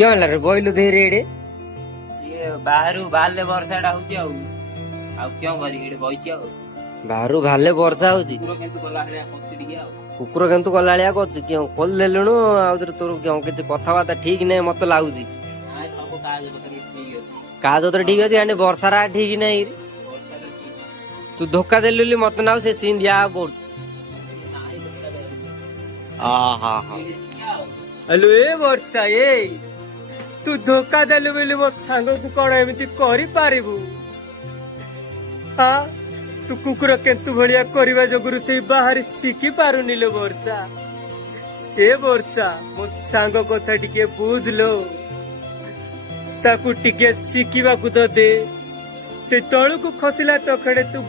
क्या रे बोइलु दे रे एडे ये बाहरु बाहरले वर्षाटा होची आउ क्यों करी एडे बइची आउ बाहरु भाले वर्षा होची कुकुर केंतु गला हरिया पछी टिके आउ कुकुर केंतु गलालिया करछ क्यों खोल देलुनु आउर तोर क्यों किछ कथा बाता ठीक नै मत लागुची आ सब काज पत्र ठीक अछि काज तो ठीक अछि आने वर्षा रा ठीक नै वर्षाटा ठीक तू धोखा देलुली मत नाउ से सीन दिया कर नाइ आ हा हा देखा हेलो ए वर्षा ए तू धोखा देलु बोली मो सांग को कोन एमिति करि पारिबु हां तू कुकुर केंतु भलिया करिवा जगुरु से बाहर सिखि पारुनी लो वर्षा ए वर्षा मो सांग कथा टिके बुझलो ताकू टिके सिखिबा को तो दे से तळु को खसिला तो खडे तू